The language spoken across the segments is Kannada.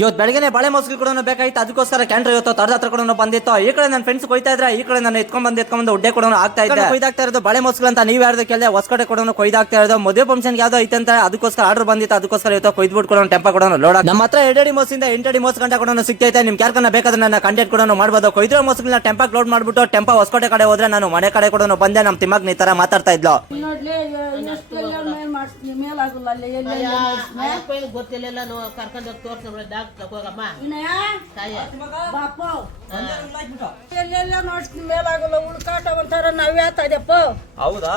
ಇವತ್ತು ಬೆಳಗ್ಗೆ ಬಾಳೆ ಮೊಸರು ಕೂಡ ಬೇಕಾಗಿತ್ತು, ಅದಕ್ಕೋಸ್ಕರ ಕ್ಯಾಂಟರ್ ಇವತ್ತು ತರದ ಹತ್ರ ಕೂಡ ಬಂದಿತ್ತು. ಈ ಕಡೆ ನನ್ನ ಫ್ರೆಂಡ್ಸ್ ಕೊಯ್ತಾ ಇದ್ರೆ, ಈ ಕಡೆ ನಾನು ಎತ್ಕೊಂಡ್ ಉಡ್ಡೆ ಕೂಡ ಆಗ್ತಾ ಇದ್ದೆ. ಕೊಯ್ದಾಗ್ತಾ ಇರೋದು ಬಾಳೆ ಮೊಸರು ಅಂತ ನೀವ್ ಯಾರ್ದು ಕೇಳಿದೆ, ಹೊಸಕಡೆ ಕೂಡ ಕೊಯ್ದಾಗ್ತಾ ಇರೋದು. ಮದುವೆ ಫಂಕ್ಷನ್ ಯಾವ್ದೋ ಐತಂತ ಅದಕ್ಕೋಸ್ಕರ ಆರ್ಡರ್ ಬಂದಿತ್ತು, ಅದಕ್ಕೋಸ್ಕರ ಇವತ್ತು ಕೊಯ್ದ್ಬಿಟ್ಟು ಕೂಡ ಟೆಂಪ ಕೂಡ ಲೋಡ್. ನಮ್ಮ ಹತ್ರ 2 ಮೋಸದಿಂದ 8 ಮೋಸ ಗಂಟೆ ಕೂಡ ಸಿಗ್ತೈತೆ. ನಿಮ್ಗೆ ಯಾರನ್ನ ಬೇಕಾದ್ರೆ ನನ್ನ ಕಾಂಟ್ಯಾಕ್ಟ್ ಕೂಡ ಮಾಡ್ಬೋದು. ಕೊಯ್ದಿರೋ ಮೊಸರನ್ನ ಟೆಂಪಾಕ್ ಲೋಡ್ ಮಾಡ್ಬಿಟ್ಟು ಟೆಂಪ ಹೊಸಕೋಟೆ ಕಡೆ ಹೋದ್ರೆ ನಾನು ಮನೆ ಕಡೆ ಕೂಡ ಬಂದೆ. ನಮ್ಮ ತಿಮ್ಮಗ್ ಈ ತರ ಮಾತಾಡ್ತಾ ಇದ್ಲು. ಗೊತ್ತಿಲ್ಲ ಕರ್ಕೊಂಡು ತೋರ್ಸ ಡಾಕ್ಟರ್ ಹೋಗಮ್ಮ ನೋಡ್ತೀನಿ ಮೇಲಾಗಲ್ಲ ಉಳ್ಕಾಟ ಒಂಥರ ನವ್ಯಾತ ಇದೆಪ್ಪ. ಹೌದಾ,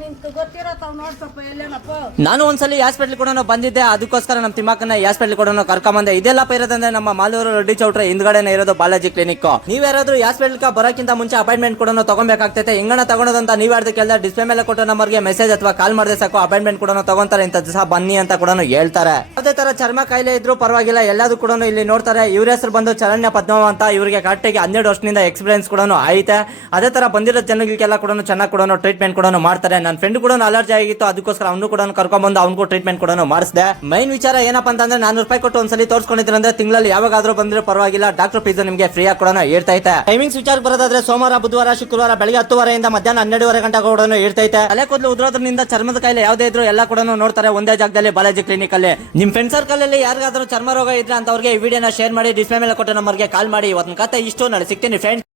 ನಿಮ್ಗೆ ಗೊತ್ತಿರತ್ತವ ನೋಡ್ಸಪ್ಪ ಎಲ್ಲೇನಪ್ಪ. ನಾನು ಒಂದ್ಸಲಿ ಹಾಸ್ಪಿಟ್ಲ್ ಕೂಡ ಬಂದಿದ್ದೆ, ಅದಕ್ಕೋಸ್ಕರ ನಮ್ಮ ತಿಮ್ಮಕ್ಕನ ಹಾಸ್ಪಿಟ್ಲ್ ಕೂಡ ಕರ್ಕೊಂಬಂದೆ. ಇದೆಲ್ಲಪ್ಪ ಇರೋದಂದ್ರೆ ನಮ್ಮ ಮಾಲೂರು ರೆಡ್ಡಿ ಚೌಟ್ರ ಹಿಂದ್ಗಡೆನೆ ಇರೋದು ಬಾಲಾಜಿ ಕ್ಲಿನಿಕ್. ನೀವ್ ಯಾರಾದ್ರೂ ಹಾಸ್ಪಿಟ್ಲ್ ಬರೋಕ್ಕಿಂತ ಮುಂಚೆ ಅಪಾಯಿಂಟ್ಮೆಂಟ್ ಕೂಡ ತಗೊಬೇಕಾಗ್ತೈತೆ. ಹೆಂಗನ ತಗೊಳೋದಂತ ನೀವ್ ಯಾರ್ದು ಕೇಳಿದ್ರೆ ಡಿಸ್ಪ್ಲೇ ಮೇಲೆ ಕೊಟ್ಟು ನಮಗೆ ಮೆಸೇಜ್ ಅಥವಾ ಕಾಲ್ ಮಾಡಿದ್ರೆ ಸಾಕು, ಅಪಾಯಿಂಟ್ಮೆಂಟ್ ಕೂಡ ತಗೊಂತಾರೆ. ಇಂಥ ದಿವಸ ಬನ್ನಿ ಅಂತ ಕೂಡ ಹೇಳ್ತಾರೆ. ಅದೇ ತರ ಚರ್ಮ ಕಾಯಿಲೆ ಇದ್ರು ಪರವಾಗಿಲ್ಲ, ಎಲ್ಲದೂ ಕೂಡ ಇಲ್ಲಿ ನೋಡ್ತಾರೆ. ಇವ್ರ ಹೆಸರು ಬಂದು ಚರಣ್ಯ ಪದ್ಮವ ಅಂತ. ಇವರಿಗೆ ಕರೆಕ್ಟಾಗಿ 12 ವರ್ಷದಿಂದ ಎಕ್ಸ್ಪೀರಿಯನ್ಸ್ ಕೂಡ ಐತೆ. ಅದೇ ತರ ಬಂದಿರೋ ಜನಗಳಿಗೆಲ್ಲ ಕೂಡ ಚೆನ್ನಾಗಿ ಕೂಡ ಟ್ರೀಟ್ಮೆಂಟ್ ಕೂಡ ಮಾಡ್ತಾರೆ. ನನ್ನ ಫ್ರೆಂಡ್ ಕೂಡ ಅಲರ್ಜಿ ಆಗಿತ್ತು, ಅದಕ್ಕೋಸ್ಕರ ಅವನು ಕೂಡ ಕರ್ಕೊಂಡ್ ಬಂದು ಅವನಿಗೂ ಟ್ರೀಟ್ಮೆಂಟ್ ಕೂಡ ಮಾಡಿಸಿದೆ. ಮೈನ್ ವಿಚಾರ ಏನಪ್ಪಾ ಅಂತಂದ್ರೆ 400 ರೂಪಾಯಿ ಕೊಟ್ಟು ಒಂದ್ಸಲಿ ತೋರಿಸ್ಕೊಂಡಿದ್ರೆ ಅಂದ್ರೆ ತಿಂಗಳಲ್ಲಿ ಯಾವಾಗಾದ್ರೂ ಬಂದ್ರೆ ಪರವಾಗಿಲ್ಲ, ಡಾಕ್ಟರ್ ಫೀಸ್ ನಿಮಗೆ ಫ್ರೀ ಆಗಿ ಕೂಡ ಇರ್ತೈತೆ. ಟೈಮಿಂಗ್ಸ್ ವಿಚಾರಕ್ಕೆ ಬರೋದಾದ್ರೆ ಸೋಮವಾರ, ಬುಧವಾರ, ಶುಕ್ರವಾರ ಬೆಳಗ್ಗೆ 10:30 ಮಧ್ಯಾಹ್ನ 12:30 ಗಂಟೆ ಕೂಡ ಇರ್ತೈತೆ. ತಲೆ ಕೂದಲು ಉದ್ರೋದ್ರಿಂದ ಚರ್ಮದ ಕಾಯಿಲೆ ಯಾವುದೇ ಇದ್ರು ಎಲ್ಲ ಕೂಡ ನೋಡ್ತಾರೆ ಒಂದೇ ಜಾಗದಲ್ಲಿ ಬಾಲಾಜಿ ಕ್ಲಿನಿಕ್ ಅಲ್ಲಿ. ನಿಮ್ ಫ್ರೆಂಡ್ ಸರ್ಕಲ್ ಅಲ್ಲಿ ಯಾರಿಗಾದ್ರೂ ಚರ್ಮ ರೋಗ ಇದ್ರೆ ಅಂತ ಅವ್ರಿಗೆ ಈ ವಿಡಿಯೋನ ಶೇರ್ ಮಾಡಿ, ಡಿಸ್ಪ್ಲೇ ಮೇಲೆ ಕೊಟ್ಟು ನಮ್ಮರಿಗೆ ಕಾಲ್ ಮಾಡಿ. ಇವತ್ತಿನ ಕತೆ ಇಷ್ಟು, ನಾಳೆ ಸಿಗ್ತೀನಿ ಫ್ರೆಂಡ್ಸ್.